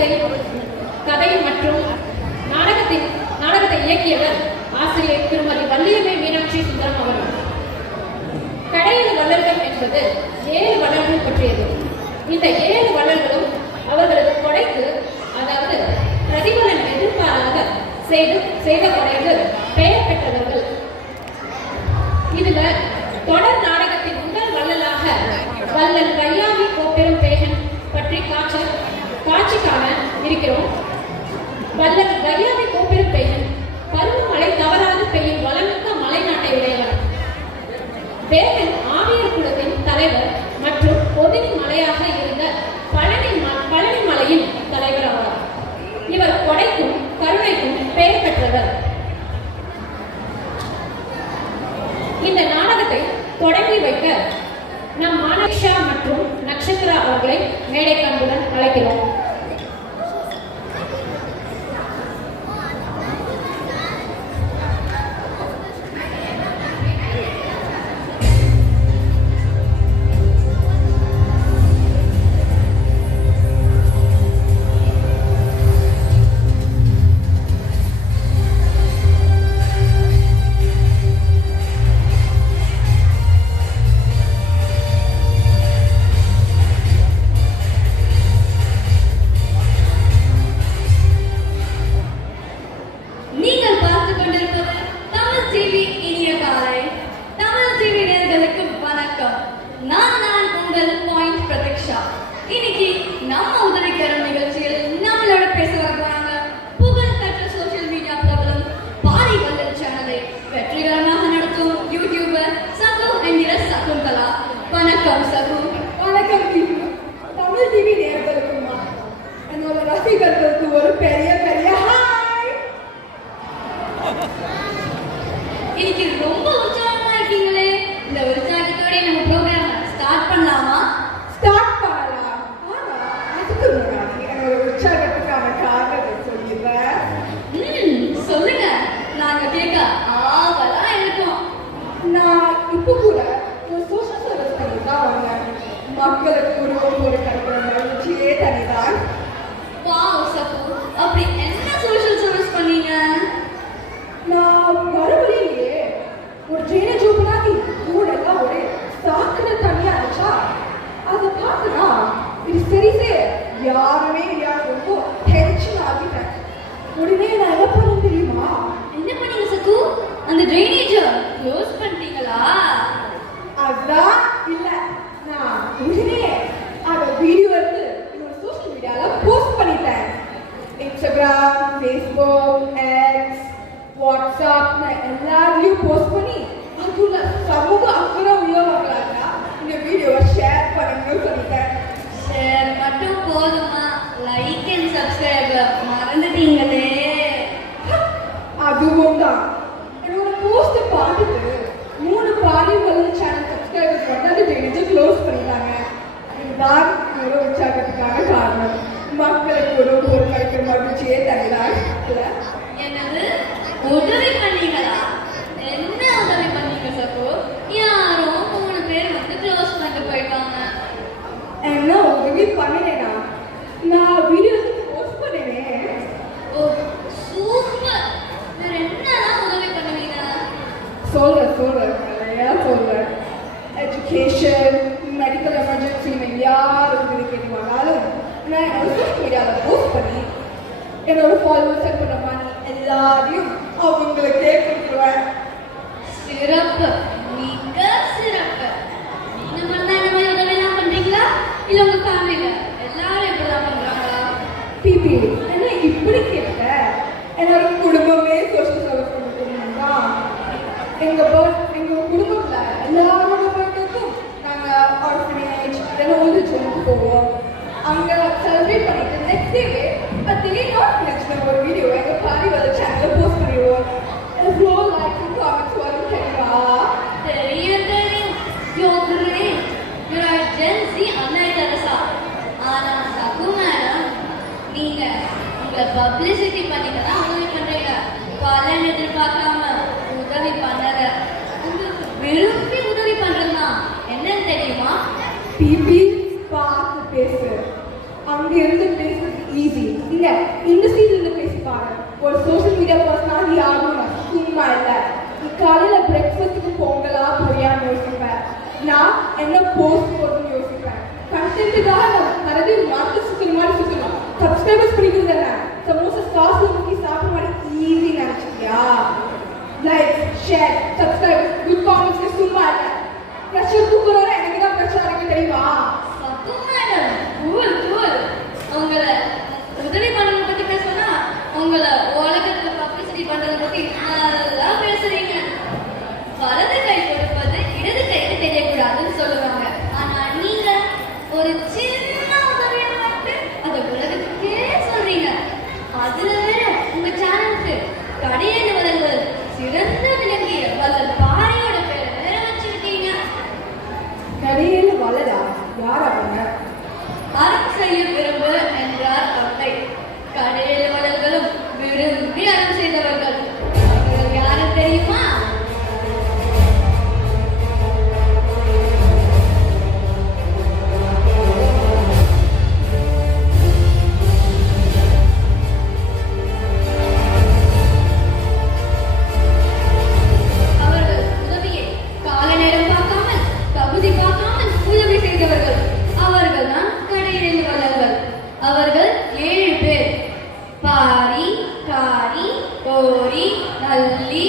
நாடகத்தை கதை மற்றும் நாடகத்தை இயக்கியவர் ஆசிரியர் திருமதி வள்ளியம்மை மீனாட்சி சுந்தரம் அவர்கள். கடையேழு வள்ளல்கள் என்பது 7 வள்ளல்கள் பற்றியது. இந்த 7 வள்ளல்களும் அவர்களது கொடைக்கு, அதாவது பிரதிபலன் எதிர்பாராக செய்த கொடைக்கு பெயர் பெற்றவர்கள். இதுல தொடர் நாடகத்தின் முதல் வள்ளலாக வள்ளல் வையாவி கோப்பெரும் பேகன் பற்றி காட்சி காண இருக்கிறோம். வள்ளல் வையாவி கோப்பெரும் பேகன் பருவமழை தவறாது பெய்யும் வளமிக்க மலை நாட்டை உடையவர். பேகன் ஆவியர் குலத்தின் தலைவர் மற்றும் பொதினி மலையாக இருந்த பழனி மலையின் தலைவர் ஆவார். இவர் கொடைக்கும் கருணைக்கும் பெயர் பெற்றவர். இந்த நாடகத்தை தொடங்கி வைக்க நம் மானக்ஷா மற்றும் நட்சத்திரா அவர்களை மேடை கண்புடன் அழைக்கிறோம். இன்னைக்கு நம்ம உதவிக்கரம் நிகழ்ச்சியில் நம்மளோட பேச வர்றாங்க புகழ்பெற்ற சோசியல் மீடியா பிரபலம் பாரி வள்ளல் சேனலை வெற்றிகரமாக நடத்தும் யூடியூபர் சகு என்கிற சகுந்தலா. வணக்கம் சகு. வணக்கம் டிவி. தமிழ் டிவி நேயர்களுக்குமா என்னோட ரசிகர்களுக்கு ஒரு பெரிய பெரிய ஹாய். இன்னைக்கு ரொம்ப உற்சாகமா இருக்கீங்களே. இந்த உற்சாகத்தோட நம்ம ப்ரோக்ராம் ஸ்டார்ட் பண்ணலாமா? ஸ்டார்ட் பண்ணலாம். அதுக்கு முன்னாடி என்னோட உற்சாகத்துக்கான காரணத்தை சொல்லிடுறேன். சொல்லுங்க, நாங்க கேட்க ஆவலா இருக்கோம். நான் இப்போ கூட ஒரு சோஷியல் சர்வீஸ் பண்ணி தான் வந்தேன். மக்களுக்கு ஒரு கிடைக்கிற மகிழ்ச்சியே தனிதான். வாவ் சகு, அப்படி என்ன சோஷியல் சர்வீஸ் பண்ணீங்க? நான் வர வழியிலேயே ஒரு ட்ரைனேஜ் ஓப்பன் ஆகி ஊரெல்லாம் ஒரு சாக்கடை தனியா இருந்துச்சா, அதை பார்த்தனா இது சரிசே யாருமே இல்லையான்னு ரொம்ப டென்ஷன் ஆகிட்டேன். உடனே நான் என்ன பண்ண தெரியுமா? என்ன பண்ணீங்க சகு? அந்த ட்ரைனேஜை க்ளோஸ் பண்ணிட்டீங்களா? அதான் இல்ல, நான் உடனே அந்த வீடியோ எடுத்து என்னோட சோஷியல் மீடியால போஸ்ட் பண்ணிட்டேன். இன்ஸ்டாகிராம், ஃபேஸ்புக், எக்ஸ், வாட்ஸ்அப் எல்லாத்தையும் போஸ்ட் பண்ணி அதுல சமூக அக்கறை உள்ளவங்களாக இந்த வீடியோவை ஷேர் பண்ணுங்கன்னு சொல்லிட்டேன். ஷேர் மட்டும் போதுமா? லைக் அண்ட் சப்ஸ்கிரைப் மறந்துட்டீங்களே. அதுவும் தான். என்னோட போஸ்ட் பார்த்துட்டு 3 பாரி வள்ளல் சேனல் சப்ஸ்கிரைபர்ஸ் மட்டும் அந்த பேஜை க்ளோஸ் பண்ணிட்டாங்க. இதுதான் என்னோட உற்சாகத்துக்கான காரணம். மக்களுக்கு ஒரு கிடைக்கிற மகிழ்ச்சியே தனிதான். என்னது உதவி பண்ணீங்களா? என்ன உதவி பண்ணீங்க சகு? யாரோ 3 பேர் வந்து க்ளோஸ் பண்ணிட்டு போயிட்டாங்க. என்ன உதவி பண்ணினேனா? நான் வீடியோ போஸ்ட் பண்ணினேன். ஓ சூப்பர். வேற என்னலாம் உதவி பண்ணுவீங்க? சொல்றேன் நிறையா சொல்றேன். எஜுகேஷன், மெடிக்கல் எமர்ஜென்சின்னு யார் உதவி கேட்குவாங்கனாலும் நான் என்னோட சோஷியல் மீடியாவில் போஸ்ட் பண்ணி என்னோட ஃபாலோவர்ஸ் பண்ண மாதிரி எல்லாரையும் அவங்களுக்கே கொடுத்துருவேன். சிறப்பு, மிக சிறப்பு. நீங்க மட்டும் இந்த மாதிரி உதவி எல்லாம் பண்றீங்களா? இல்ல உங்க ஃபேமிலில எல்லாரும் இப்படிதான் பண்றாங்களா? பிபி என்ன இப்படி கேட்ட? என்னோட குடும்பமே சோஷியல் சர்வீஸ் பண்ணிருக்கோம்னா எங்க குடும்பத்துல எல்லாரோட பர்த்டேக்கும் நாங்க ஆர்ஃபனேஜ் இதெல்லாம் வந்து சொல்லிட்டு போவோம். அங்க செலிப்ரேட் பண்ணிட்டு நெக்ஸ்ட் டேவே அதே ஆர்ஃபனேஜ்ல ஒரு வீடியோ எங்க பாரி வள்ளல் சேனல்ல போஸ்ட் பண்ணிடுவோம். எவ்வளோ லைக்ஸ் காமெண்ட்ஸ் வரும் தெரியுமா? தெரியும். You're great. You're a Gen Z Anna Teresa. ஆனா சகு மேடம், நீங்க உங்களை பப்ளிசிட்டி பண்ணிட்டு தான் உதவி பண்றீங்க. பலன் எதிர்பார்க்காம உதவி பண்ணல. உங்களுக்கு விரும்பி உதவி பண்றதுனா என்னன்னு தெரியுமா? பிபி பார்த்து பேசு. அங்க இருந்து பேசுறது ஈஸி. நீங்க இண்டஸ்ட்ரியில இருந்து பேசிப்பாங்க. ஒரு சோஷியல் மீடியா பர்சனாலிட்டி ஆகணும் சும்மா இல்லை. நீ காலையில் பிரேக்ஃபாஸ்ட்டுக்கு பொங்கலா பிரியாணி யோசிப்பேன். நான் என்ன போஸ்ட் போடுறதுன்னு யோசிப்பேன். கண்டென்ட்டுக்காக நான் நிறைய நாட்டு சுற்றுற மாதிரி சுற்றணும். சப்ஸ்கிரைபர்ஸ் பிடிக்கும் தானே. சமோசா காசு ஊற்றி சாப்பிட்ற மாதிரி ஈஸி நினச்சிக்கியா? Like share subscribe good comments சும்மா இல்லை. ப்ரெஷர் தூக்குறவரை எனக்கு தான் ப்ரெஷர் இருக்கு தெரியுமா? உங்களை உதவி பண்றதை பத்தி பேசணும்னா உங்களை உலகத்துல பப்ளிசிட்டி பண்றதை பத்தி நல்லா பேசுறீங்க. வலது கை கொடுப்பது இடது கைக்கு தெரியக்கூடாதுன்னு சொல்லுவாங்க. ஆனா நீங்க ஒரு சின்ன உதவியை மட்டும் அதை உலகத்துக்கே சொல்றீங்க. அதுல வேற உங்க சேனலுக்கு கடையேறுவதர்கள் சிறந்த விளங்கிய வல்லல் பாரியோட பேரை வேற வச்சிருக்கீங்க. கடையில் வளரா யார் அவங்க? அறம் செய்ய விரும்பு என்றார் தந்தை. கடையேறுவதர்களும் விரும்பி அறம் செய்தவர்கள். அவர்கள் யாரு தெரியுமா? அவர்கள் 7 பேர். பாரி, காரி, கோரி, நல்லி,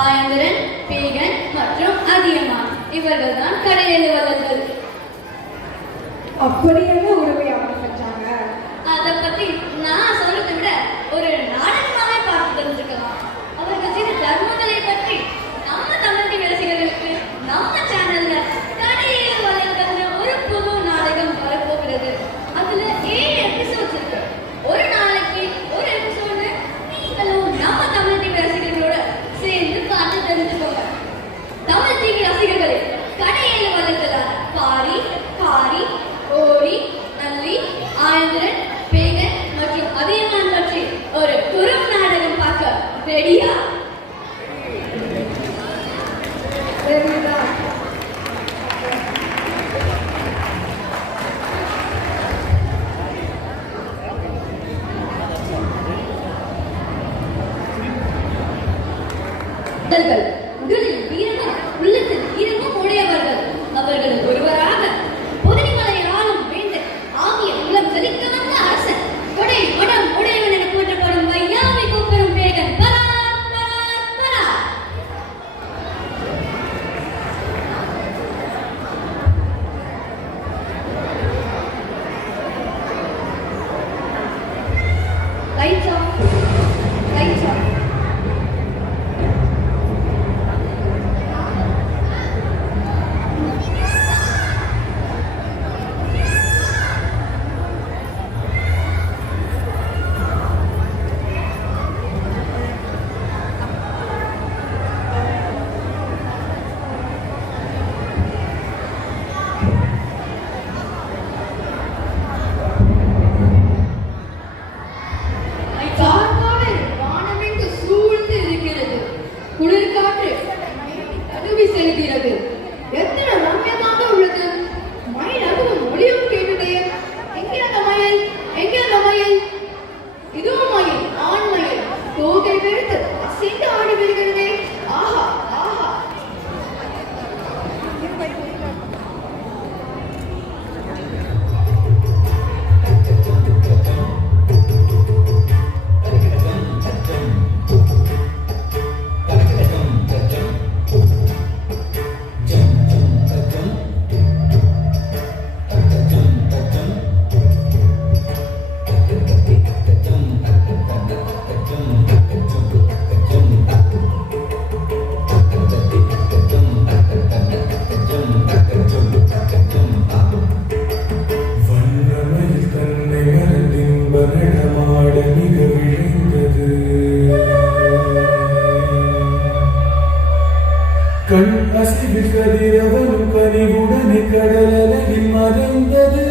ஆயந்திரன், பேகன் மற்றும் அதியமான். இவர்கள் தான் கடையெழுவலர்கள். அப்படி என்ன உறவை அவங்க செஞ்சாங்க? அதை பத்தி நான் சொல்றதை விட ஒரு நாடகமாவே பார்த்து தெரிஞ்சுக்கலாம். அவர்கள் செய்த தர்மங்களை பற்றி நம்ம தமிழ் டிவி ரசிகர்களுக்கு நம்ம சேனல்ல கடையெழுவலர்கள் ஒரு புது நாடகம் வரப்போகிறது. அதுல 7 எபிசோட்ஸ் இருக்கு. ஒரு நாளைக்கு ஒரு எபிசோடு நீங்களும் நம்ம தமிழ் டிவி ரசிகர்களோட சேர்ந்து பார்த்து தெரிஞ்சுக்கோங்க. தமிழ் டிவி ரசிகர்களே, கடையெழுவலர்களான பாரி, காரி, ஓரி, நல்லி, ஆயந்திரன், பேகன் மற்றும் அதியமான் பற்றி ஒரு குறும் நாடகம் பார்க்க ரெடியா? உடலில் வீரமும் உள்ளத்தில் ஈரமும் உடையவர்கள். அவர்கள் ஒருவராக பொதினிமலை ஆளும் வேந்தன் ஆகிய உலகம் செழிக்க வந்த அரசன் கொடை உடம் உடையவன் என போற்றப்படும் வையாமை கூப்பரும் பேகன் பராத் பராத் பராத். Lights off, lights off. குளிர்காற்று தழுவி செல்கிறது. எத்தனை ரம்யமாக உள்ளது. மயில் அதுவும் ஒளியும் கேட்டதே. எங்கே அந்த மயில்? எங்கே அந்த மயில்? இதோ மயில், ஆண் மயில். தோகை வெறுத்து அசைந்து ஆடி வருகிறதே. ஆஹா ஆஹா. கண் அசைவில் கதிரவனும் கனிவுடனே கடலலையில் மறைந்தது.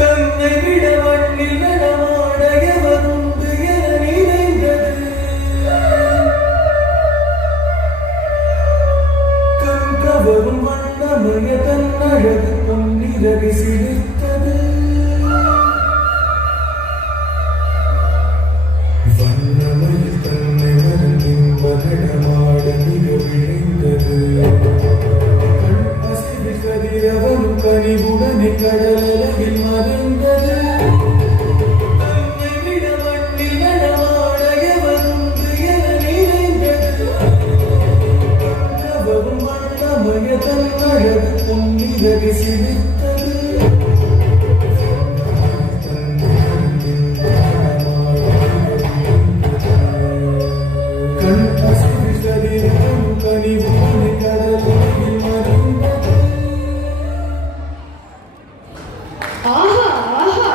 தன்னை விட மண்ணில் நடமாட எவருண்டு என நினைந்தது. கண் கவரும் வண்ணமய தன் அழகு பொன்னிற பொன்னிலகு சிலிர்த்தது. வண்ணமயில் தன்னை மறந்தின் மகடமாட மிக விளைந்தது. கண் அசைவில் கதிரவனும் கனிவுடனே கடலழகில் மறைந்தது. தன்னை விட மண்ணில் நடமாட எவருண்டு என நினைந்தது. கண்டவரும் வண்ணமய தன் அழகு பொன்னிலகு சிலிர்த்தது. கண் அசைவில் கதிரவனும் கனிவுடனே கடலழகில் மறைந்தது. ஆஹா ஆஹா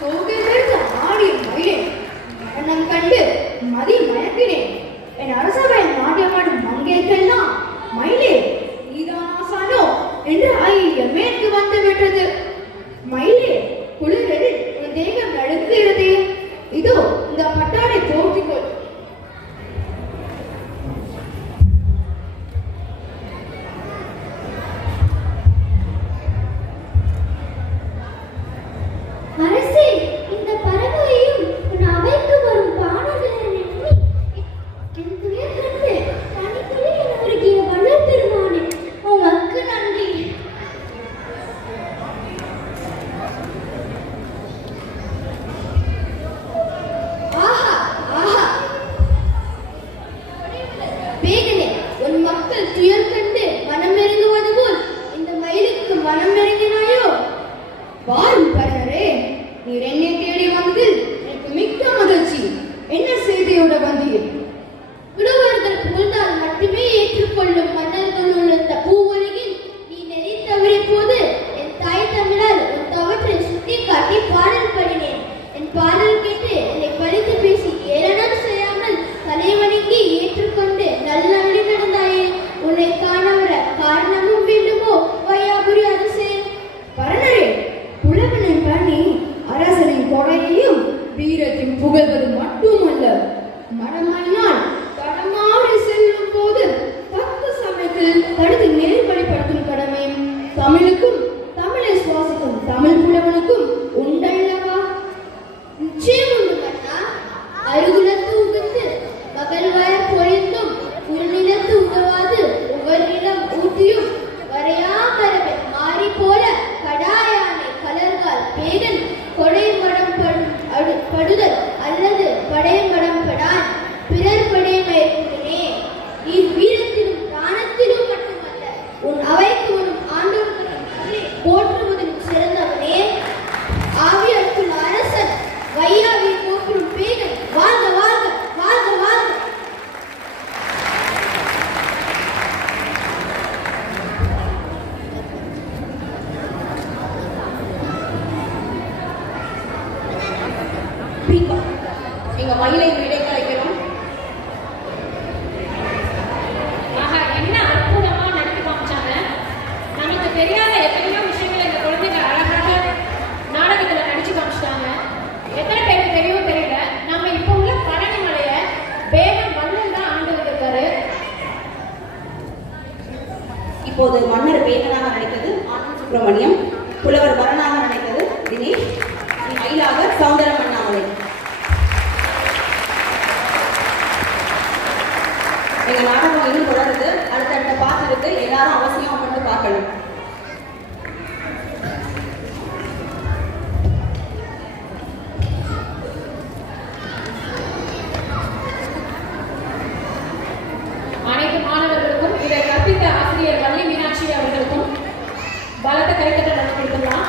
தோகை விரித்து ஆடிய மயிலேன் நடனம் கண்டு மதி மயக்கினேன். என் அரசவையில் நாட்டியமாடும் மங்கைக்கெல்லாம் மயிலே நீதான் ஆசானோ என்று ஐயம் மேற்கு வந்து விட்டது. மயிலே குளிரில் உன் தேகம் நடுங்குகிறதே, இதோ இந்த பட்டாடை போர்த்திக்கொள். அரசே, இந்த பறவையையும் உன் அவைக்கு வரும் பாடல்களை எண்ணி என் துயர் கண்டு தனித்துளி என உருகிய வள்ளல் பெருமானே, உமக்கு நன்றி. ஆஹா ஆஹா வேகனே, உன் மக்கள் துயர் கண்டு மனம் இறங்குவது போல் இந்த மயிலுக்கு மனம் இறங்கினாயோ? வாரும் பரணரே, நீர் என்னை தேடி வந்ததில் எனக்கு மிக்க மகிழ்ச்சி. என்ன செய்தியோட வந்தீர்? விடுவர்கள் புகழ்ந்தால் மட்டுமே ஏற்றுக்கொள்ளும் மன்னர்கள் உள்ள இந்த பூவுலகில் நீ நெறி தவறிய போது என் தாய் தமிழால் உன் தவற்றை சுட்டி காட்டி பாடல் பாடினேன். என் பாடல் கேட்டு என்னை பழித்து பேசி ஏளனம் செய்யாமல் தலைவணங்கி ஏற்றுக்கொண்டு நல்ல வழி நடந்தாயே. உன்னை காண வர காரணமும் வேண்டுமோ வையாபுரி அரசே? பரணரே, புலவனின் பணி அரசனின் கொடையையும் வீரத்தையும் புகழ்வது மட்டுமல்ல, மரமண்ணால் தடமாறி செல்லும் போது தக்க சமயத்தில் தடுத்து நேர்வழிப்படுத்தும் கடமை தமிழுக்கும் தமிழை சுவாசிக்கும் தமிழ் புலவனுக்கும் உண்டல்லவா? நிச்சயம் உண்டு மன்னா. அருகுலத்து உகுத்து மகள்வாய் பொழிந்தும் உள்நிலத்து உதவாது ஒவ்வொரு நிலம் ஊட்டியும் வரையா கரவை மாறி போல கடாயானை கலர்கால் பேகன் கொடை மடம் படுதல் அல்லது படை மடம் படான் பிறர் படை மயக்குடனே. நீ வீரத்திலும் தானத்திலும் மட்டுமல்ல, உன் அவைக்கு வரும் ஆண்டவர்களின் தமிழை போற்றுவதிலும் சிறந்தவனே. ஆவியர்க்குள் அரசன் வையாவை போற்றும் பேகன் வாழ்க வாழ்க வாழ்க வாழ்க. எங்க மயிலை மேடைக்கு அழைக்கிறோம். ஆஹா, என்ன அற்புதமா நடத்தி காமிச்சாங்க. நமக்கு தெரியாத எத்தனையோ விஷயங்களை இந்த குழந்தைங்க அழகாக நாடகத்துல நடிச்சு காமிச்சிட்டாங்க. எத்தனை பேருக்கு தெரியும் தெரியல. நம்ம இப்ப உள்ள பழனி மலைய வேகம் வள்ளல் தான் ஆண்டு வந்திருக்காரு. இப்போது மன்னர் வேகனாக நடித்தது ஆனந்த் சுப்பிரமணியம், புலவர் பரணாக நடித்தது தினேஷ், மயிலாக சௌந்தரம் அண்ணாமலை. எங்க நாடகம் இன்னும் தொடருது. அடுத்தடுத்த பாட்டு இருக்கு, எல்லாரும் அவசியம் அமர்ந்து பார்க்கணும். அனைத்து மாணவர்களுக்கும் இதை கற்பித்த ஆசிரியர் வள்ளி மீனாட்சி அவர்களுக்கும் பலத்த கைத்தட்டல் கொடுத்துடலாம்.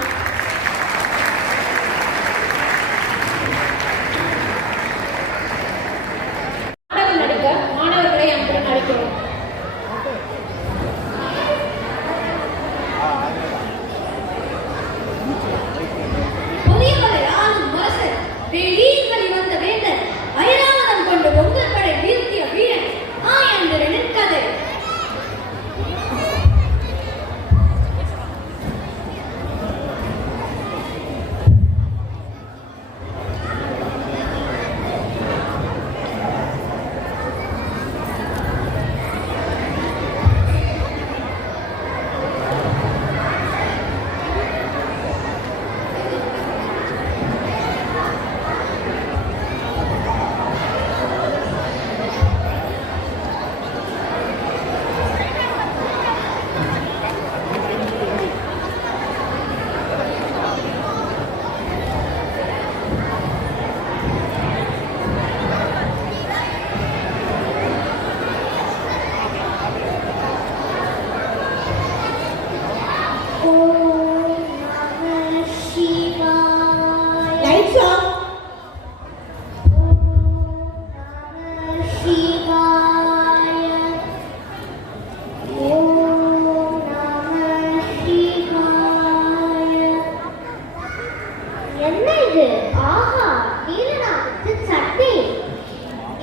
இது? ஆஹா, நீலநாகத்து சட்டை.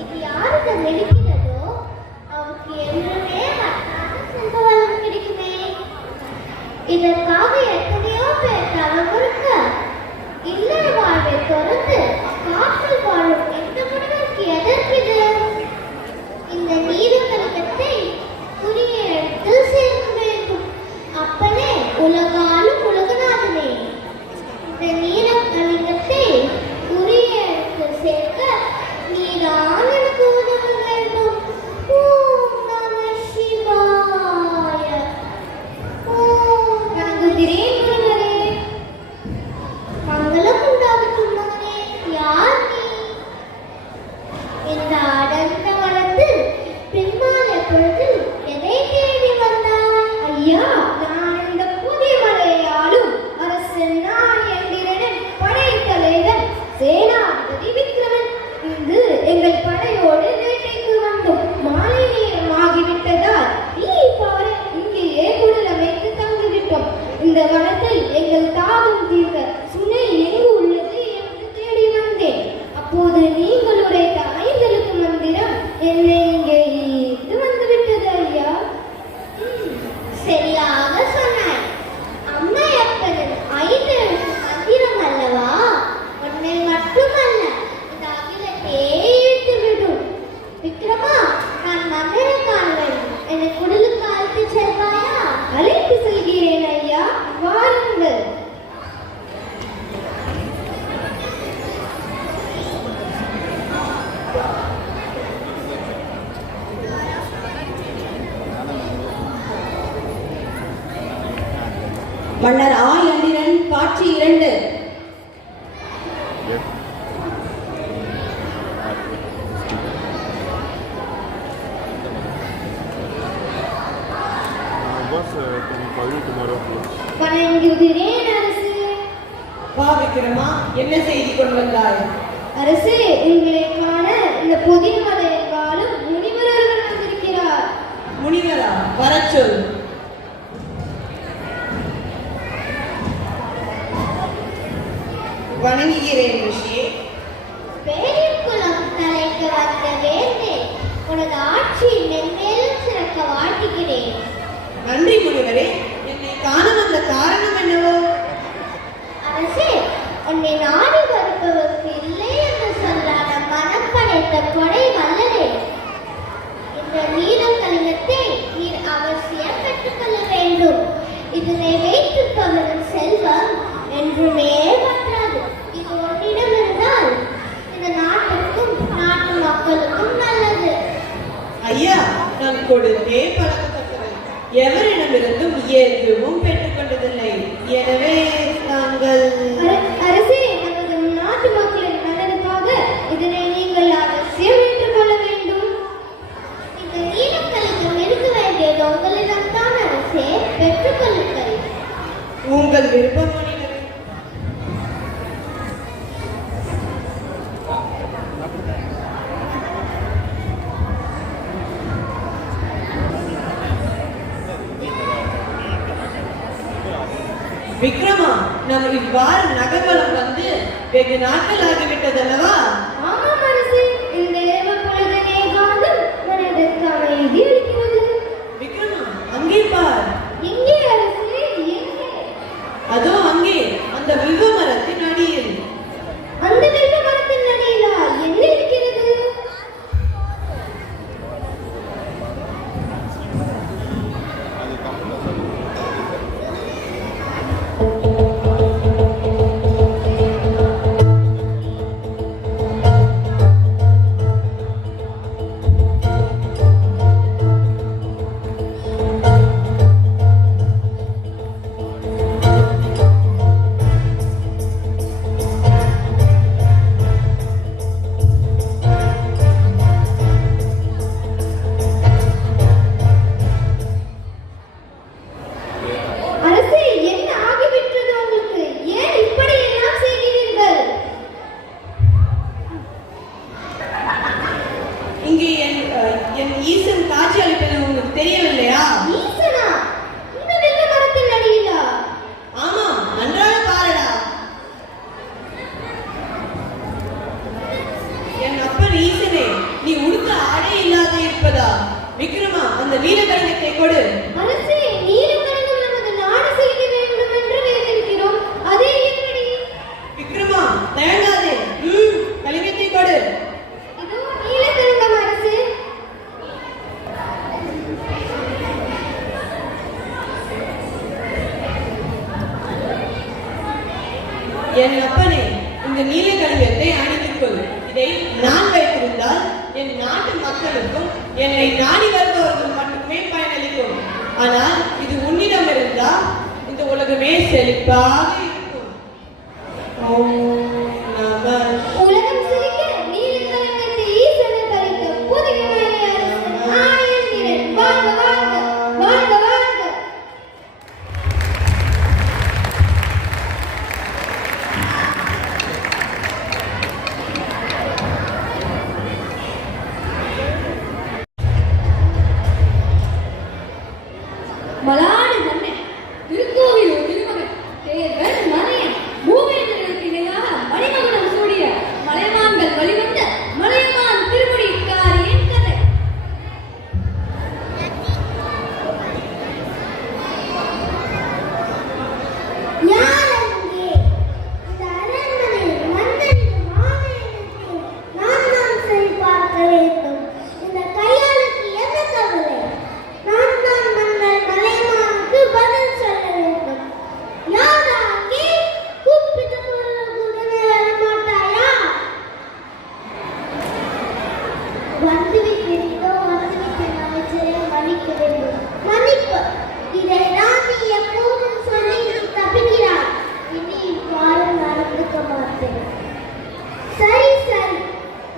இது யாருக்கு நெருக்கிறதோ அவருக்கு என்றுமே வட்டாத செல்வ வளம் கிடைக்குமே. இதற்காக எத்தனையோ பேர் தவறுக்க இல்லற வாழ்வை தொடர்ந்து காற்றில் வாழும் எந்த முனிவருக்கு எதற்கிது? இந்த நீலக்கலிகத்தை புதிய இடத்தில் சேர்க்க வேண்டும். அப்பனே, உலகாலும் உலகநாதனே, இந்த நீலக்கலிகத்தை உரிய இடத்தில் சேர்க்க நீதான் எனக்கு உதவ வேண்டும். ஓம் நம சிவாய. ஓம் வணங்குகிறேன் குருவரே. மங்களம் உண்டாகட்டும் மகனே. யார் நீ? இந்த அடர்ந்த வனத்தில் பின்மாலை பொழுதில் எதை தேடி வந்தாய்? ஐயா, நான் இந்த புதிய மலையாளும் அரசன் நான் என்கிறேன் படைத்தலைவன் சேனாதிபதி விக்ரமன். இங்கு எங்கள் படையோடு வேட்டைக்கு வந்தோம். மாலை நேரம் ஆகிவிட்டதால் நீ பாரு, இங்கேயே குடிலமைத்து தங்கிவிட்டோம். இந்த வனத்தில் எங்கள் தாகம் தீர்க்க சுனை எங்கு உள்ளது என்று தேடி வந்தேன். அப்போது நீங்கள் உரைத்த ஐந்தெழுத்து மந்திரம் என்னை இங்கே ஈர்த்து வந்துவிட்டது ஐயா. சரியாக சொன்னாய். அம்மையப்பனின் ஐந்தெழுத்து மந்திரம் அல்லவா? உன்னை மட்டுமல்ல, இந்த அகிலத்தையே ஈர்த்து விடும். விக்ரமா, நான் மன்னரை காண வேண்டும். என்னை குடலுக்கு அழைத்து செல்வாயா? அழைத்து செல்கிறேன் ஐயா, வாருங்கள். மன்னர் ஆ எந்திரன் காட்சி 2. வணங்குகிறேன் அரசே. வா விக்ரமா, என்ன செய்தி கொண்டு வந்தாய்? அரசே, உங்களை காண இந்த புதிய மலையில் வாழும் முனிவர் ஒருவர் வந்திருக்கிறார். முனிவரா? வரச் சொல். வணங்குகிறேன் ரிஷியே. பேரிக்குளம் தலைக்கு வந்த வேந்தே, உனது ஆட்சியை மென்மேலும் சிறக்க வாழ்த்துகிறேன். நன்றி முனிவரே. என்னை காண வந்த காரணம் என்னவோ? அரசே, உன்னை நாடி வருபவருக்கு இல்லை என்று சொல்லாத மனப்படைத்த கொடை வல்லரே. இந்த நீலக்கலிங்கத்தை நீர் அவசியம் பெற்றுக்கொள்ள வேண்டும். இதனை வைத்திருப்பவரின் செல்வம் என்றுமே வற்றாது. இது உன்னிடம் இருந்தால் இந்த நாட்டுக்கும் நாட்டு மக்களுக்கும் நல்லது. ஐயா, நான் கொடுத்தே பழக்கப்பட்டவன். எவரிடமிருந்தும் எதுவும் பெற்றுக்கொண்டதில்லை. எனவே நாங்கள் அரசே, நமது நாட்டு மக்களின் நலனுக்காக இதனை நீங்கள் அவசியம் ஏற்றுக்கொள்ள வேண்டும். இந்த நீலக்கலிங்கம் இருக்க வேண்டியது உங்களிடம்தான் அரசே, பெற்றுக்கொள்ளுங்கள். உங்கள் விருப்பம் முனிவரே. விக்ரமா, நாம் இவ்வாறு நகர்வலம் வந்து வெகு நாட்கள் ஆகிவிட்டதல்லவா? ஆமாம் அரசே, இந்த இரவு பொழுதனே காலம் மனதிற்கு அமைதி அளிக்கிறது. விக்ரமா, அங்கே பார். எங்கே அரசே, எங்கே? அதோ அங்கே, அந்த வில்வ மரத்தின் அடியில். அந்த வெள்ள மரத்தின் அடியிலா என்ன இருக்கிறது? என் அப்பனே, இந்த நீல கடிதத்தை அணித்துக் கொள். இதை நான் வைத்திருந்தால் என் நாட்டு மக்களுக்கும் என்னை நாடி வருபவர்கள் மட்டுமே பயனளிக்கும். ஆனால் இது உன்னிடம் இருந்தால் இந்த உலகமே செழிப்பாக இருக்கும். ஓம் நம உலகம் சிரிக்க நீலக்கலங்கத்தை ஈசனை பறித்த புதுமை ஆயந்திரன் வாழ்க வாழ்க வாழ்க வாழ்க. மலாடு மன்னன் திருக்கோவிலூர் திருமகன் தேர்வன் மலையன் பூவேந்திரனுக்கு இணையாக மணிமகுடம் சூடிய மலைமான்கள் வழிவந்த மலைமான் திருமுடிக்காரியின் கதை. யார் அங்கே? இந்த அரண்மனையில் மன்னனின் மாமேனத்தை நான் தான் சரி பார்க்க வேண்டும். இந்த கையாளுக்கு என்ன கவலை? நான் தான் மன்னர் மலைமானுக்கு பதில் சொல்ல வேண்டும். யாரா அங்கே? கூப்பிட்ட குரலுக்கு உடனே வரமாட்டாயா? வந்துவிட்டேனோ வந்துவிட்டேன் அமைச்சரை மன்னிக்க வேண்டும். மன்னிப்பு இதை நான் நீ எப்போதும் சொல்லி தப்பிக்கிறாய். இனி இவ்வாறு நடந்துக்க மாட்டேன். சரி சரி,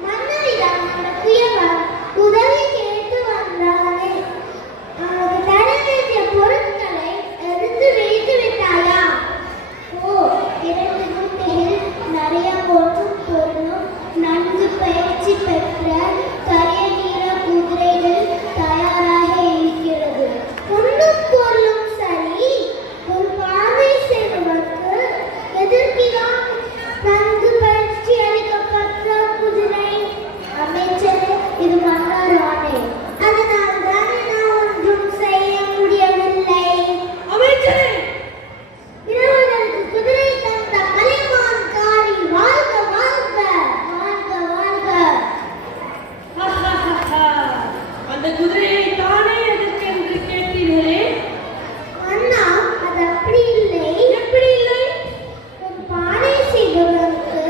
மன்னரிடம் அந்த குயவன் உதவி கேட்டு வந்தானே, அவனுக்கு தர வேண்டிய பொருட்களை எடுத்து வைத்து விட்டாயா? ஓ, 2 மூட்டையில் நிறைய பொருளும் பொருளும் நன்கு பயிற்சி பெற்ற கரிய நீர குதிரைகள் தயாராக இருக்கிறது. பொண்ணும் பொருளும் சரி, ஒரு பாதை செய்வதற்கு எதற்கிறான் நன்கு பயிற்சி அளிக்கப்பட்ட குதிரை? அமைச்சரே, இது மன்னர் ஆணை. அதனால் தானே நான் ஒன்றும் செய்ய முடியவில்லை. அமைச்சரே, இரவுகளுக்கு குதிரை தந்த மலைமான்காரி வாழ்க வாழ்க வாழ்க வாழ்க. அந்த குதிரையை தானே எதற்கென்று கேட்டீர்களே? அண்ணா, அது அப்படி இல்லை. எப்படி இல்லை? ஒரு பானை செய்பவருக்கு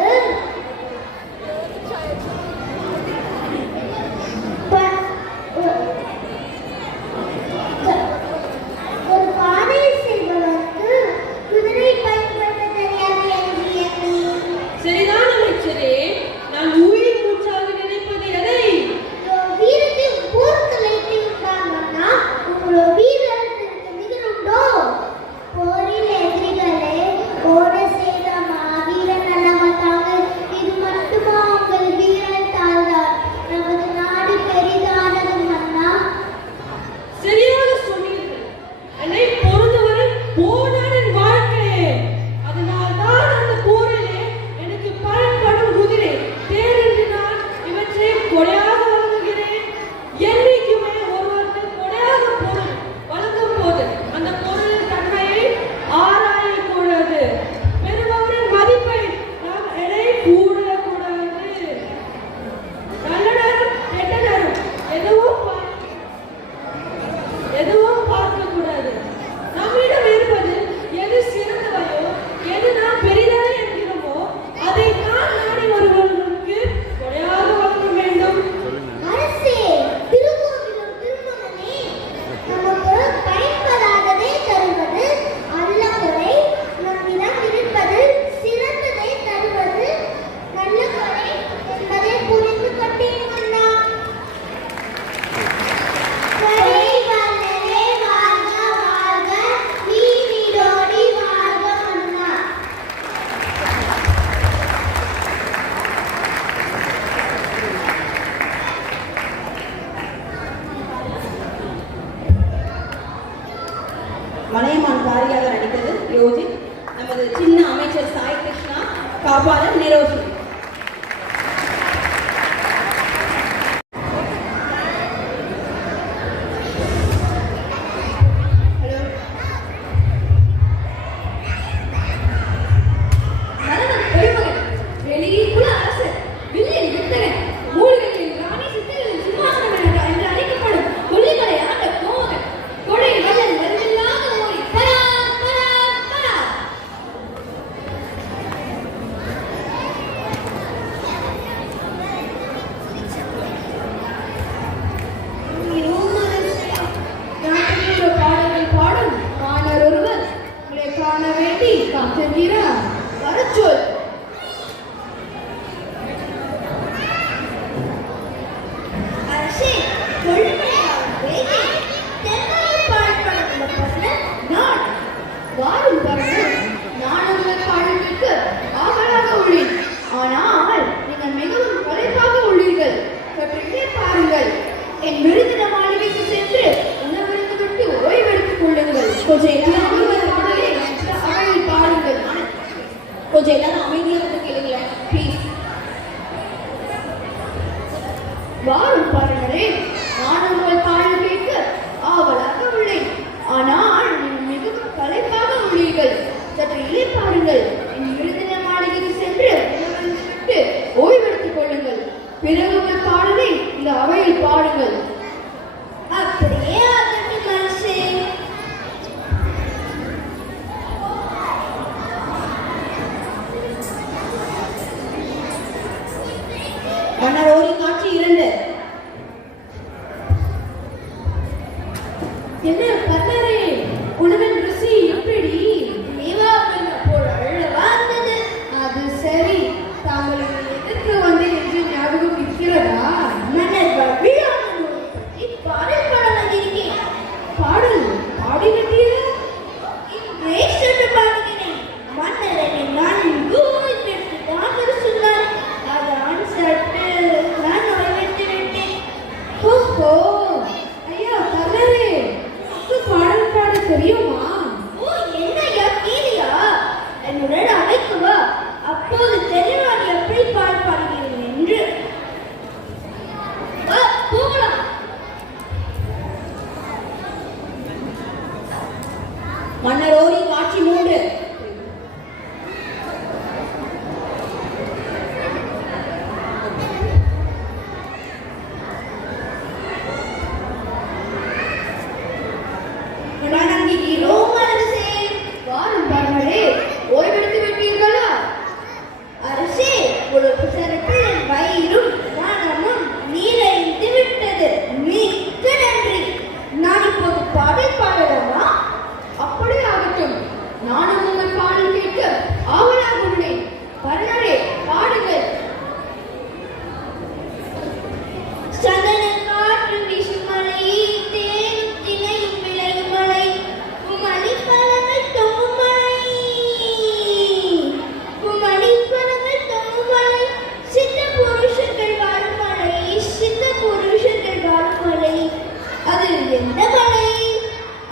ஒரு பானை செய்பவருக்கு குதிரை பயன்படுத்த தெரியாது என்று எண்ணி சரிதான் அமைச்சரே, நான் உயிர் மூச்சாக நினைப்பது எதை? வீரத்தை போர்க்கலைத்து விட்டான் அண்ணா. உங்களோட வீரத்திற்கு நிகழுண்டோ? போரில் எதிரிகளை ஓட செய்த மாவீரன் அல்லவா தாங்கள்? இது மட்டுமா உங்கள் வீரத்தால் தான் நமது நாடு பெரிதானது அண்ணா. சரியாக சொன்னீர்கள். என்னை பொறுத்தவரை போர்தான் என் வாழ்க்கையே. அதனால்தான் அந்த போரிலே எனக்கு பயன்படும் குதிரை தேர் என்று நான் இவற்றை கொடையாக வழங்குகிறேன். என்னைக்குமே ஒருவருக்கு கொடையாக பொருள் வழங்கும் போது அந்த பொருளின் தன்மையை ஆராயக்கூடாது. பெறுபவரின் மதிப்பை நாம் எடை கூடக்கூடாது. நல்ல நேரம் கெட்ட நேரம் எதுவும் பார்க்கக்கூடாது. நம்மிடம் இருப்பது எது சிறந்தவையோ, எது நாம் பெரிதாக என்கிறோமோ அதை தான் நாடி வருபவர்களுக்கு கொடையாக வழங்க வேண்டும். அரசே, திருக்கோவிலூர் திருமகனே, நமக்கு பயன்படாததை தருவது அல்ல கொடை. நம்மிடம் இருப்பது சிறந்ததை தருவது நல்ல கொடை என்பதை புரிந்து கொண்டேன் அண்ணா. கொடை வல்லலே வாழ்க வாழ்க, நீடோடி வாழ்க அண்ணா. மலையமான் காரியாக நடித்தது யோஜித். நமது சின்ன அமைச்சர் சாய் கிருஷ்ணா, காப்பாளர் நிரோஷன். மன்னன் பெருமகன் வெளிக்குல அரசர் வில்லில் வித்தகன் மூலிகைகளில் ராணி சித்திகளில் சிம்மாசனம் என்று அழைக்கப்படும் கொல்லிமலை ஆண்ட கோமகன் கொடை வள்ளல் வருவில்லாத ஓடி பரா பரா பரா. கொஞ்சம் எல்லாரும் அமைதியா இருந்து கேளுங்களேன் ப்ளீஸ். வாரும் பாருங்களே, நான் உங்கள் பாடல் கேட்க ஆவலாக உள்ளேன். ஆனால் நீங்கள் மிகவும் களைப்பாக உள்ளீர்கள். சற்று இலை பாருங்கள். என் விருந்தின மாளிகைக்கு சென்று விட்டு ஓய்வெடுத்துக் கொள்ளுங்கள். பிறகு உங்கள் பாடலை இந்த அவையில் பாடுங்கள். அப்படியே ஆகட்டும் அரசே. மன்னர் ஓரி காட்சி 2. என்ன கண்ணரே, உணவின் ருசி எப்படி? நிவாரண பொருள் வந்தது. அது சரி, தாங்களுக்கு எதற்கு வந்தேன் என்று ஞாபகம் இருக்கிறதா? மன்னர்கள் விழாவை பற்றி பாடல் பாட வந்திருக்கேன். பாடல் பாடி கட்டியது இன்றே சென்று பாடுகிறேன். மன்னர் என்னை நன்கு ஓய்வெடுத்து தான் சொன்னார். அதான் சற்று நான் ஓய்வெடுத்து விட்டேன். ஓஹோ, ஐயா கண்ணரே, உனக்கு பாடல் பாட தெரியுமா? ஓ, என்னையா கீரியா? என்னுடன் அழைக்கு வா. அப்போது தெரியும் நான் எப்படி பாடல் பாடுகிறேன் என்று. வா, போகலாம். மன்னர் ஓரி காட்சி 3. வணங்குகிறோம் அரசே. வாரும் பாருங்களே, ஓய்வெடுத்து விட்டீர்களா? அரசே, உழவு சரப்பில் என் வயிறும் மனமும் நீரைந்து விட்டது. மிக்க நன்றி. நான் இப்போது பாடல் பாடலாமா? அப்படியே ஆகட்டும். நானும் உங்கள் பாடல் கேட்க ஆவலாக உள்ளேன். பரணரே, பாடுங்கள். சந்தன காற்று வீசும் மலை, தேனும் தினையும் விளையும் மலை, குமளி பழங்கள் தொங்கும் மலை, குமளி பழங்கள் தொங்கும் மலை, சித்த புருஷர்கள் வாழும் மலை, சித்த புருஷர்கள் வாழும் மலை. அது எந்த மலை?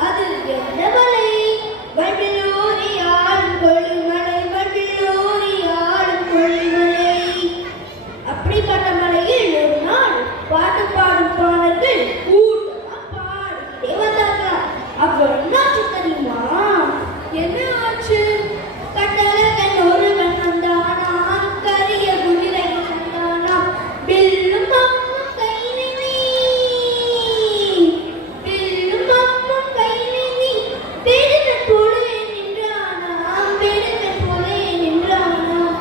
அது எந்த மலை? வண்டிலூரி ஆடும் கொல்லிமலை, வண்டிலூரி ஆடும் கொல்லிமலை. அப்படிப்பட்ட மலையில் ஒரு நாள் பாட்டு பாடும் பாடல்கள் கூட்டமா பாடிட்டே வந்தார்களாம். அப்போ என்னாச்சு தெரியுமா? என்ன ஆச்சு? கட்டழகன் ஒருவன் வந்தானாம், கரிய குதிரை வந்தானாம், பில்லும் அம்மும் கையிலே, பில்லும் அம்மும் கையிலே, பெருமை போலே நின்றானாம், பெருமை போலே நின்றானாம்.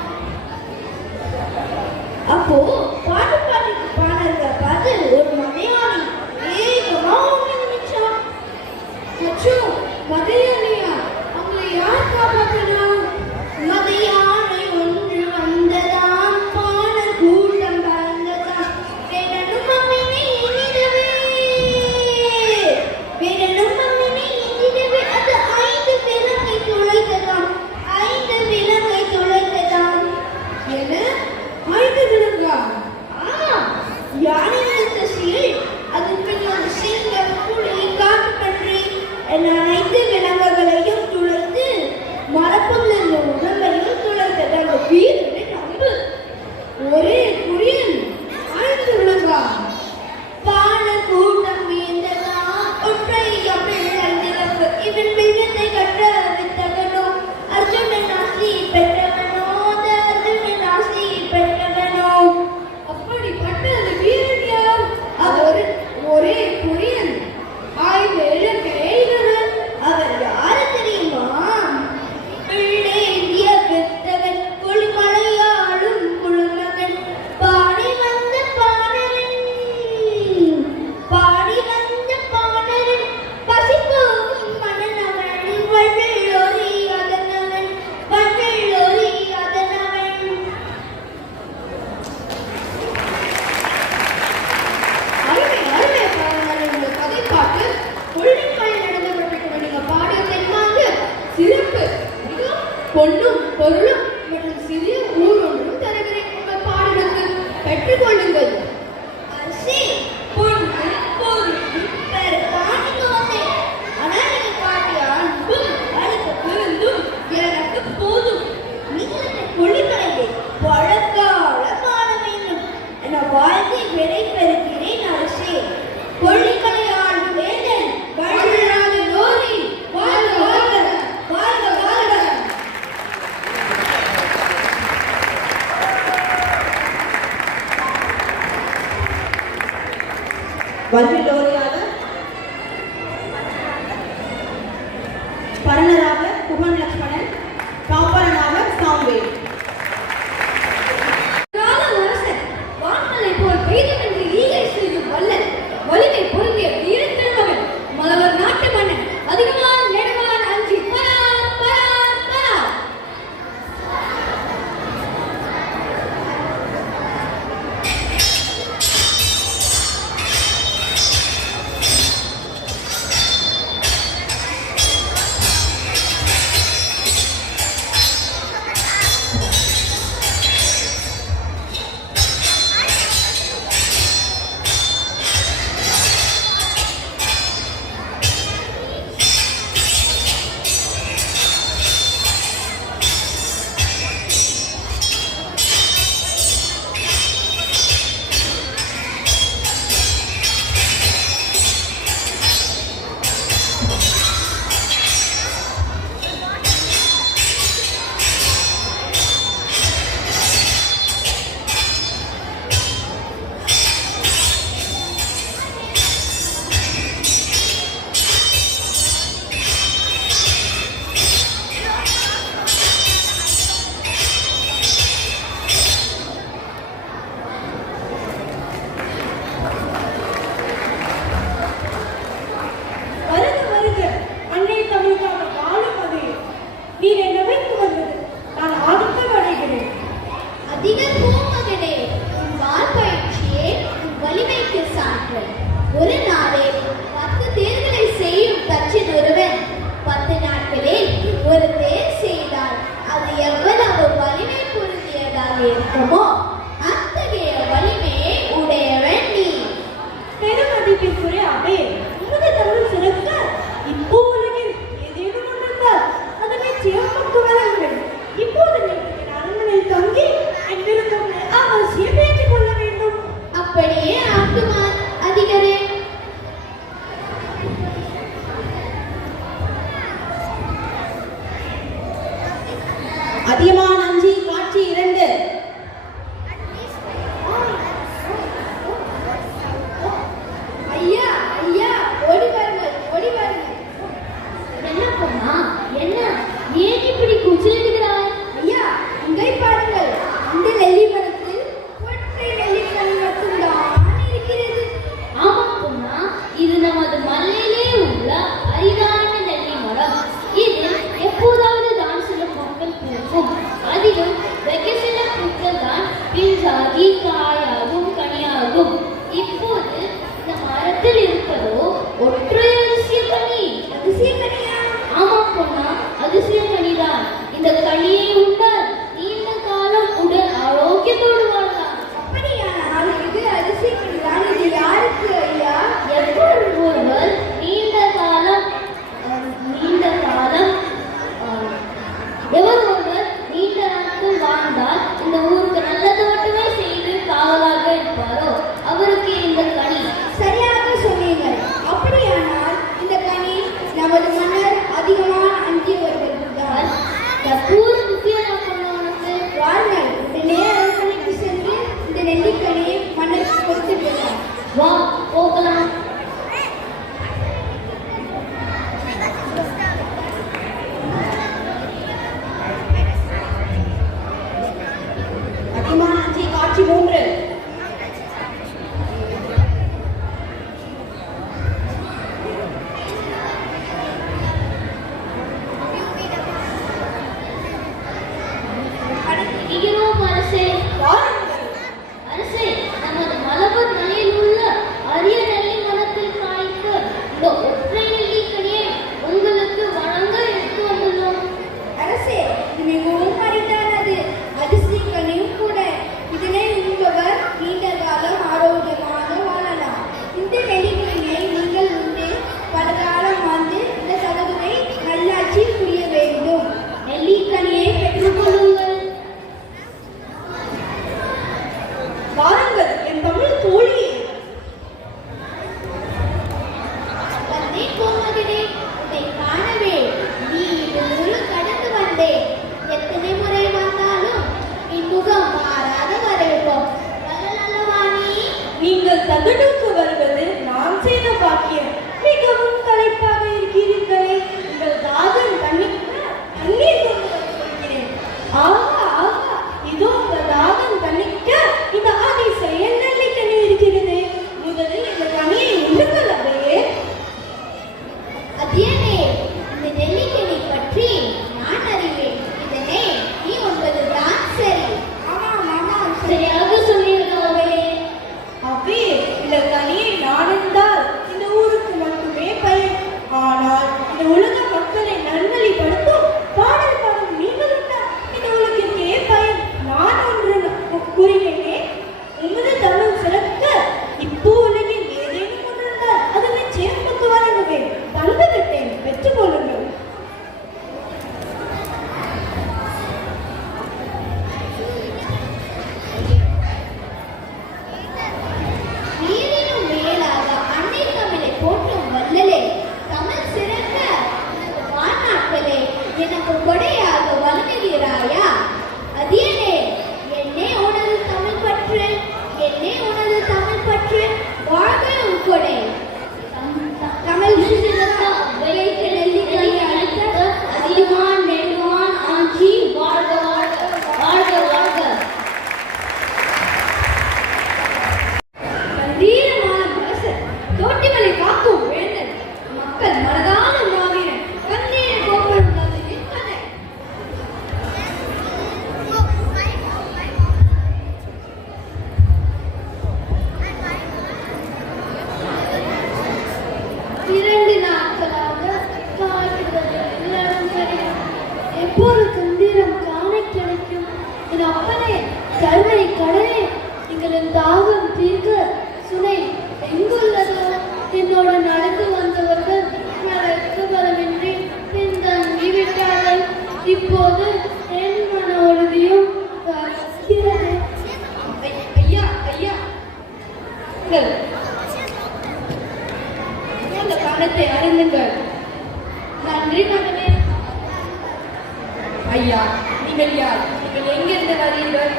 அப்போ பாட்டு பாடிட்டு பாடல்களை பார்த்து ஒரு மலையாளி வேகமா ஓடி வந்துச்சான். அச்சோ, மதையானியா, அவங்களை யார் காப்பாற்றணும்? மதையானை ஒன்று வந்ததாம், பாடல் கூட்டம் பறந்ததாம், வேடனும் அம்மினை எண்ணிடவே, வேடனும் அம்மினை எண்ணிடவே, அது 5 விலங்கை துளைத்ததாம், 5 விலங்கை துளைத்ததாம். என்ன, 5 விலங்கா? ஆமாம், யானை எடுத்த சீல், அதன் பின் ஒரு சிங்கம், புலி, காட்டுப்பன்றி என அனைத்து விலங்குகளையும் துளைத்து மரப்புள்ள உடம்பையும் துளைத்தது. அந்த வீரனின் அம்பு. ஒரே குறியன் 5 விலங்கா? பாட கூட்டம் வீழ்ந்ததாம், ஒற்றை பிள்ளை நிலவு, இவன் வில்லத்தை கற்ற வித்தகனோ, அர்ஜுனன் ஆசி பெற்றவனோ, அர்ஜுனன் ஆசி பெற்றவனோ. அப்படிப்பட்ட அந்த வீரன் யார்? அவர் ஒரே குறியன் 5 இலங்கையர்கள். அவர் யாரு தெரியுமா? பிள்ளேந்திய பெத்தவன், கொள்மலையாளும் குழுமகன், பாடி வந்த பாடலன், பாடி வந்த பாடலன், பசிப்போகும் மன்னனவன், வள்ளலொரி அதனவன், வள்ளலொரி அதனவன். அருமை, அருமை பாருங்கள். உங்கள் கதை பாட்டு கொள்ளிமலையில் நடந்தப்பட்டிருக்கிற நீங்க பாடிய தென்மாங்கு சிறப்பு. இதோ பொன்னும் பொருளும் மற்றும் சிறிய ஊர் ஒன்றும் தருகிறேன். உங்கள் பாடலுக்கு பெற்றுக்கொள்ளுங்கள். அரசே, பொன்னும் பொருளும் பெறத்தான் நீங்க வந்தேன். ஆனா நீங்க பாட்டிய அன்பும் அடுத்த விருந்தும் எனக்கு போதும். நீங்க வல்வில்லோரியாக பரணராக புகன் லக்ஷ்மணன், காப்பரனாக சாம்வேல். அரசன் வான்மலை போல் பெய்தவென்று ஈகை செய்யும் வல்லல் வலிமை பொருந்திய வீர திருமகன் மலவர் நாட்டு மன்னன் அதிகமான நெடுமான் அஞ்சி பரார் பரார் பரார். வருக வருக அன்னை தமிழுக்காக வாழும் அது நீர் என்னை வைத்து வந்தது நான் ஆதிக்கம் அடைகிறேன். அதிகம் மகனே, உன் வால் பயிற்சியே உன் வலிமைக்கு சான்று. ஒரு நாளில் 10 தேர்களை செய்யும் தச்சின் ஒருவன் 10 நாட்களில் ஒரு தேர் செய்தால் அது எவ்வளவு வலிமை பொருந்தியதாக இருக்குமோ அத்தகைய வலிமையை உடையவன் நீ. பெருமதிப்பிற்குரிய அவே உமது தமிழ் சிறக்க இப்போ உலகில் ஏதேனும் ஒன்றிருந்தால் அதனை சிறப்புக்கு வழங்குங்கள். இப்போது நீங்கள் என் அரண்மனையில் தங்கி என்னிடம் அவசியம் பேசிக் கொள்ள வேண்டும். அப்படியே ஆகுமா அதிகரே? அதியமான் அஞ்சி காட்சி 2. ஐயா ஐயா, ஓடி வாருங்கள் ஓடி வாருங்கள். என்ன பொண்ணா, என்ன ஏன் இப்படி கூச்சலிடுகிறாய்? ஐயா, இங்கே பாருங்கள், இந்த நெல்லி மரத்தில் ஒற்றை நெல்லிக்கனி மட்டும்தான் இருக்கிறது. ஆமாம் பொன்னா, இது நமது மலையிலே உள்ள அரிதான நெல்லி மரம். இது எப்போதாவது தான் சில பூக்கள் பூக்கும். அதிலும் வெகு சில பூக்கள் தான் பிஞ்சாகி காயாகும் கனியாகும். இப்போது இந்த மரத்தில் இருப்பதோ ஒற்றை அதிசய கனி. அதிசய கனியா? ஆமாம் பொன்னா, அதிசய கனிதான். இந்த கனியை உண்டால் நீண்ட காலம் உடல் ஆரோக்கியத்தோடு வாழலாம். அப்படியானால் இது அதிசய கனிதான். இது யாருக்கு ஐயா? எப்பொழுது ஒருவர் நீண்ட காலம் எவர் ஒருவர் நீண்ட நாட்கள் வாழ்ந்தால் இந்த ஊருக்கு நல்லது மட்டுமே செய்து காவலாக இருப்பாரோ அவருக்கு இந்த கனி. சரியாக சொன்னீர்கள். அப்படியானால் இந்த கனி நமது மன்னர் அதிகமான அஞ்சியவர்கள் தான். எப்பூர் முக்கியமாக கொண்டவனுக்கு வாருங்கள், உடனே அரண்மனைக்கு சென்று இந்த நெல்லிக்கனியை மன்னருக்கு கொடுத்து விடலாம். வா போகலாம். அதியமான் அஞ்சி காட்சி 3. இகிறோம் அரசே. அரசே, நமது மலபர் மலையில் உள்ள அரிய நெல்லி மரத்தில் காய்த்த இந்த ஒற்றை நெல்லிக்கனியை உங்களுக்கு வழங்க எடுத்து வந்துள்ளோம். அரசே, இது மிகவும் அரிதானது அதிசய கனியும் கூட. இதனை உங்கள் கருணை கடலே எங்களின் தாகம் தீர்க்க சுனை எங்குள்ளதோ என்னோடு நடந்து வந்தவர்கள் நடக்க பலமின்றி பின்தங்கி விட்டார்கள். இப்போது என் மன உறுதியும் கற்கிறது. ஐயா ஐயா இந்த பணத்தை அருந்துங்கள். நன்றி மகனே. ஐயா நீங்கள் யார்? நீங்கள் எங்கிருந்து வருகிறீர்கள்?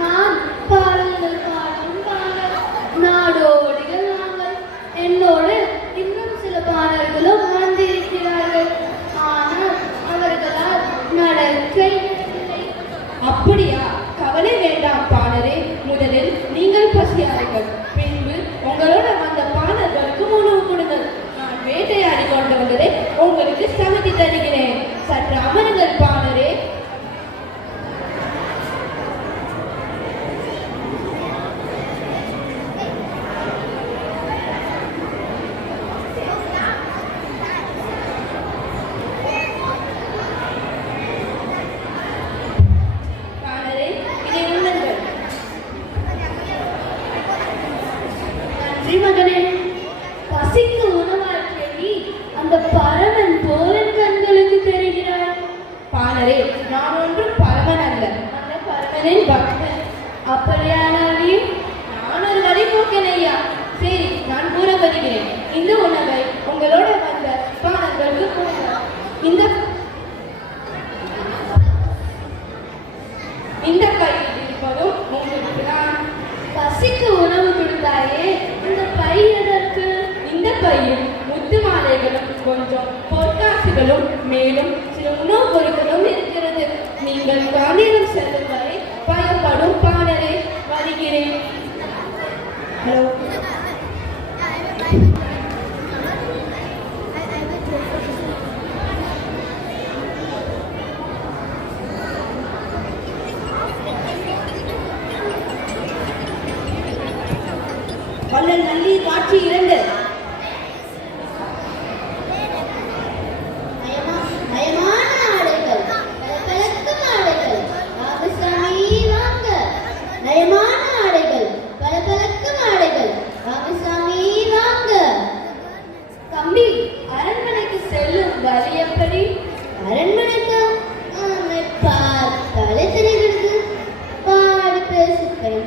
நான் பாடல்கள் பாடும் பாடல் நாடோடிகள் நாங்கள். என்னோடு இன்னும் சில பாடல்களும் வந்திருக்கிறார்கள். ஆனால் அவர்களால் நடக்க இயலவில்லை. அப்படியா? கவலை வேண்டாம் பாணரே. முதலில் நீங்கள் பசியாருங்கள், பின்பு உங்களோட வந்த பாணர்களுக்கு உணவு கொடுங்கள். நான் வேட்டையாடி கொண்டு வந்ததை உங்களுக்கு சமைத்து தருகிறேன். சற்று அமருங்கள் பாணரே. பாணரே, இதை உண்ணுங்கள். நன்றி மகனே. பசிக்கு உணவாற்றிய நீ அந்த பரமன் போலன் கண்களுக்கு தெரிகிறாய். பாணரே, நான் ஒன்றும் பரமன் அல்ல. அந்த பரமனின் பக்தன். அப்படியானால் நீ நான் ஒரு வழிபோக்கன் ஐயா. சரி, நான் கூற வருகிறேன். இந்த உணவை உங்களோட வந்த பாணர்களுக்கு கொடுங்கள். இந்த கையில் இருப்பதும் உங்களுக்கு தான். பசிக்கு உணவு கொடுத்தாயே, இந்த பை எதற்கு? இந்த பையில் முத்து மாலைகளும் கொஞ்சம் பொற்காசுகளும் மேலும் சில உணவுப் பொருட்களும் இருக்கிறது. நீங்கள் காணியம் செல்லும் வரை பயப்படும் பாணரே. வருகிறேன். ஹலோ. வள்ளல் நல்லி காட்சி 2. நயமான ஆடைகள், பளபளக்கும் ஆடைகள், ராமசாமி வாங்க. நயமான ஆடைகள், பளபளக்கும் ஆடைகள், ராமசாமி வாங்க. தம்பி, அரண்மனைக்கு செல்லும் வழி எப்படி? அரண்மனைக்கு பார்த்தாலே தெரிகிறது. பாடு பேசுகள்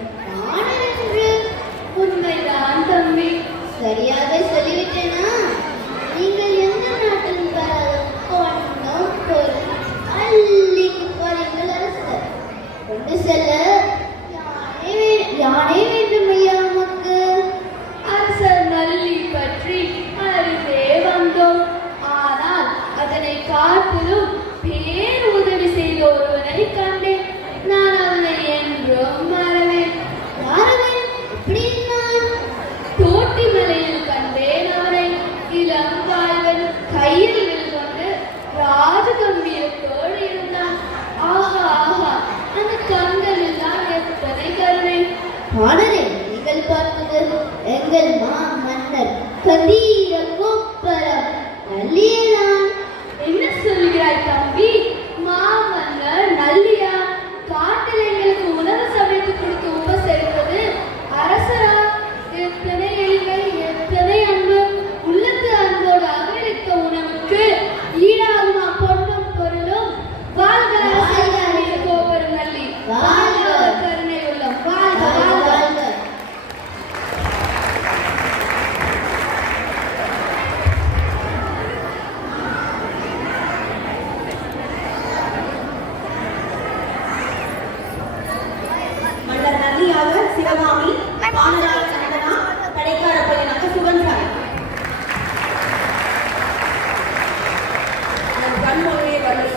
என்று உண்மைதான் தம்பி. சரியாக சொல்லிவிட்டேனா? நீங்கள் எந்த நாட்டில் பொண்ணும் பொருள் அள்ளிக்கு பாருங்கள் அரசர். கொண்டு செல்ல யானை வேண்டும் ஐயா நமக்கு. அரசர் நல்லி பற்றி அறிந்தே வந்தோம். ஆனால் அதனை காட்டிலும் பேர் உதவி செய்த ஒருவனை கண்டேன். நான் அவனை என்றும் மறவேன். யாரவன்? எப்படி நான் தோட்டி மலையில் கண்டேன் அவனை. இளம் வாழ்வன், கையில் வில் கொண்டு ராஜகம்பீரத்தோடு இருந்தான். ஆஹா ஆஹா, அந்த கண்கள் எல்லாம் எத்தனை கருணை. பாடலே, நீங்கள் பார்த்தது எங்கள் மன்னர் கதீர கோப்பரம் நல்லியதான். என்ன சொல்கிறாய் தம்பி? மாமன்னர் நல்லியா? காட்டில் எங்களுக்கு உணவு சமைத்து கொடுத்து உபசரிப்பது அரசரா? எத்தனை எளிமை, எத்தனை அன்பு. உள்ளத்து அன்போடு அகலித்த உணவுக்கு ஈடாகுமா பொன்னும் பொருளும்? வாழ்க அரசர் கோபுரம் நல்லி, வாழ்க கருணை உள்ளம், வாழ்க வாழ்க. மன்னர் நல்லியாக சிவகாமி, பாணராக சந்தனா, கடைக்கார பையனாக சுகன் சாய். நம் கண்முன்னே வள்ளல்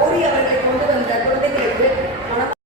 ஓரி அவர்களை கொண்டு வந்த குழந்தைகளுக்கு மனம்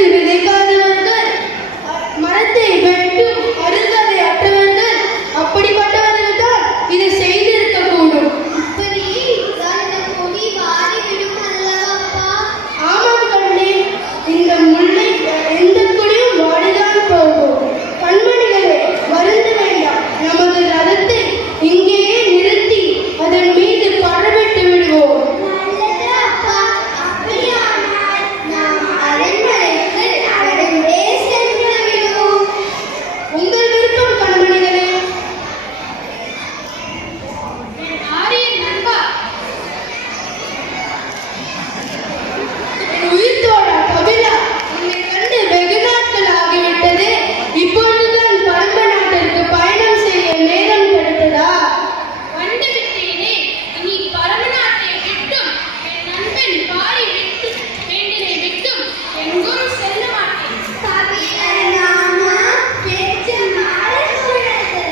மண்ணில் விதைக்காதவர்கள் மரத்தை வெட்டும் அருந்ததை அற்றவர்கள் அப்படிப்பட்டவர்கள் தான் இதை செய்திருக்கக்கூடும். அப்படி அந்த கொடி வாடிவிடும் அல்லவா? ஆமாம் கண்ணே, இந்த முல்லை எந்த கொடியும் வாடிதான் போகும். கண்மணிகளே, வருந்த வேண்டாம். நமது ரதத்தை இங்கேயே நிறுத்தி அதன் மீது படவிட்டு விடுவோம். நல்லது அப்பா. அப்படியானால் நாம் அரண்மனைக்கு நடந்தே சென்று விடுவோம். உங்கள் விருப்பம் கண்மணிகளே. ஆரியன் நண்பா, என் உயிர்த்தோட கபிலா, உன்னை கண்டு வெகு நாட்கள் ஆகிவிட்டது. இப்பொழுதுதான் பரம்ப நாட்டிற்கு பயணம் செய்ய நேரம் கிடைத்ததா? வந்து விட்டேனே. இனி பரம நாட்டை விட்டும் என் நண்பன் பாரி விட்டு வேண்டினை விட்டும் எங்கும் செல்ல மாட்டேன். கபிலராமா, பேச்சு மாறக்கூடாது.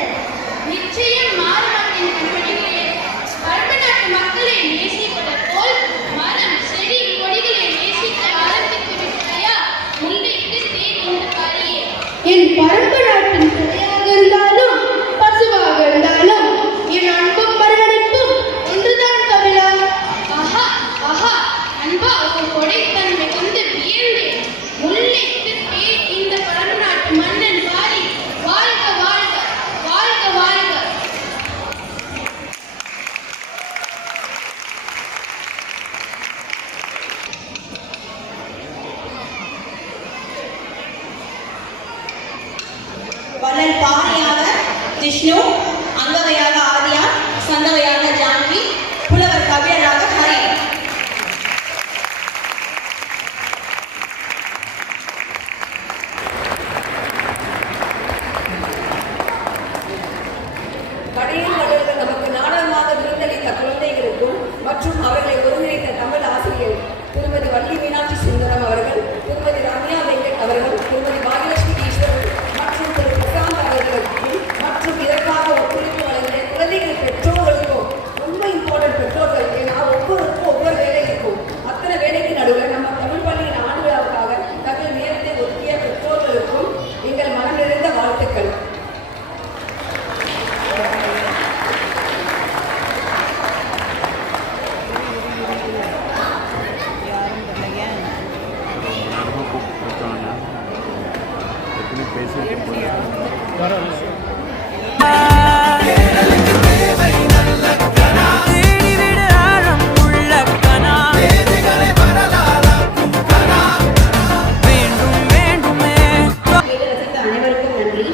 நிச்சயம் மாற மாட்டேன் கண்மணிகளே. பரம நாட்டு மக்களை நேசிப்பது போல் மரம் செடி கொடிகளை நேசிக்க ஆரம்பித்து விட்டாயா? முல்லைக்கு தேன் இந்த பாரியே. என் பரம்ப நாட்டின் பிள்ளையாக இருந்தாலும் பசுவாக இருந்தாலும் என் அன்பும் மரணப்பும் ஒன்றுதான் கபிலா. ஆஹா ஆஹா, அன்பா, உன் கொடைத்தன்மை கண்டு வியந்தேன். முல்லைக்கு தேன் இந்த பரம நாட்டு மன்னன் பாரி வாழ்க வாழ்க வாழ்க வாழ்க. வள்ளல் பாரியாக ஜிஷ்ணு, அங்கவையாக ஆதியா, சந்தவையாக ஜான்வி, புலவர் கபிலராக ஹரி. கடையில் வள்ளல்கள் நமக்கு நாடகமாக விருந்தளித்த குழந்தைகளுக்கும் மற்றும் அவர்களை ஒருங்கிணைத்த தமிழ் ஆசிரியர் திருமதி வள்ளி மீனாட்சி சுந்தரம் அவர்கள், திருமதி ரம்யா வெங்கட் அவர்கள், திருமதி பாகியலட்சுமி ஈஸ்வரன் மற்றும் திரு பிரசாந்த் அவர்களுக்கும் மற்றும் இதற்காக ஒத்துழைப்பு வழங்கிய குழந்தைகள் பெற்றோர்களுக்கும் ரொம்ப இம்பார்ட்டன்ட் பெற்றோர்கள். ஏன்னா ஒவ்வொருக்கும் ஒவ்வொரு வேலை இருக்கும். அத்தனை வேலைக்கு நடுவில் நம்ம தமிழ் பள்ளியின் ஆண்டு விழாவுக்காக தங்கள் நேரத்தை ஒதுக்கிய பெற்றோர்களுக்கும் எங்கள் மனம் நிறைந்த வாழ்த்துக்கள். கேட்டு ரசித்த அனைவருக்கும் நன்றி.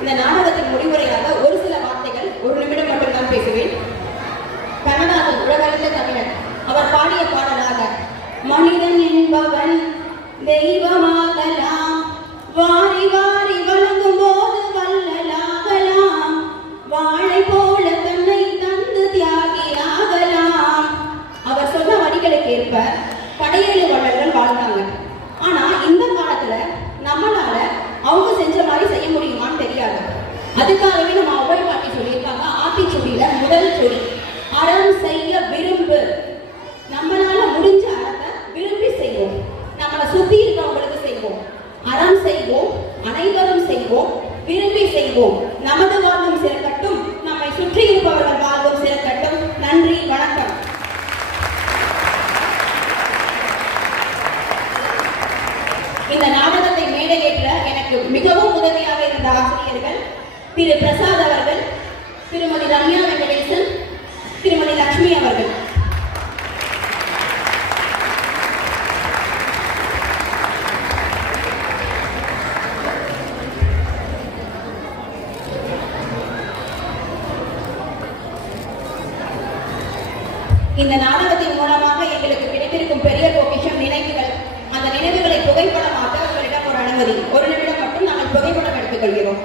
இந்த நாடகத்தின் முடிவுரையாக ஒரு சில வார்த்தைகள், ஒரு நிமிடம் மட்டும்தான் பேசுவேன். கண்ணதாசன் உலகறிந்த தமிழன் அவர் பாடிய பாடலாக, மனிதன் என்பவன் தெய்வமாகலாம், வாரி வாரி வழங்கும் போது வல்லலாகலாம், வாழை போல தன்னை தந்து தியாகியாகலாம். அவர் சொன்ன வரிகளுக்கு ஏற்ப படையேழு வள்ளல்கள் வாழ்ந்தாங்க. ஆனா இந்த காலத்துல நம்மளால அவங்க செஞ்ச மாதிரி செய்ய முடியுமான்னு தெரியாது. அதுக்காகவே நம்ம ஒவ்வொரு பாட்டி சொல்லியிருக்காங்க. ஆத்திச்சூடியில முதல் சொல், அறம் செய்ய விரும்பு. நம்மளால முடிஞ்ச அறத்தை விரும்பி செய்வோம். நம்மளை சுத்தி இருக்கவங்களுக்கு செய்வோம். அறம் செய்வோம், அனைவரும் செய்வோம், விரும்பி செய்வோம். நமது வாழ்வும் சிறக்கட்டும், நம்மை சுற்றி இருப்பவர்கள் வாழ்வும் சிறக்கட்டும். நன்றி, வணக்கம். இந்த நாடகத்தை மேடையேற்ற எனக்கு மிகவும் உதவியாக இருந்த ஆசிரியர்கள் திரு பிரசாத் அவர்கள், திருமதி ரம்யா வெங்கடேசன், திருமதி லட்சுமி அவர்கள். இந்த நாடகத்தின் மூலமாக எங்களுக்கு கிடைத்திருக்கும் பெரிய பொக்கிஷம் நினைவுகள். அந்த நினைவுகளை புகைப்படமாக உங்களிடம் ஒரு அனுமதி, ஒரு நிமிடம் மட்டும் நாங்கள் புகைப்படம் எடுத்துக்கொள்கிறோம்.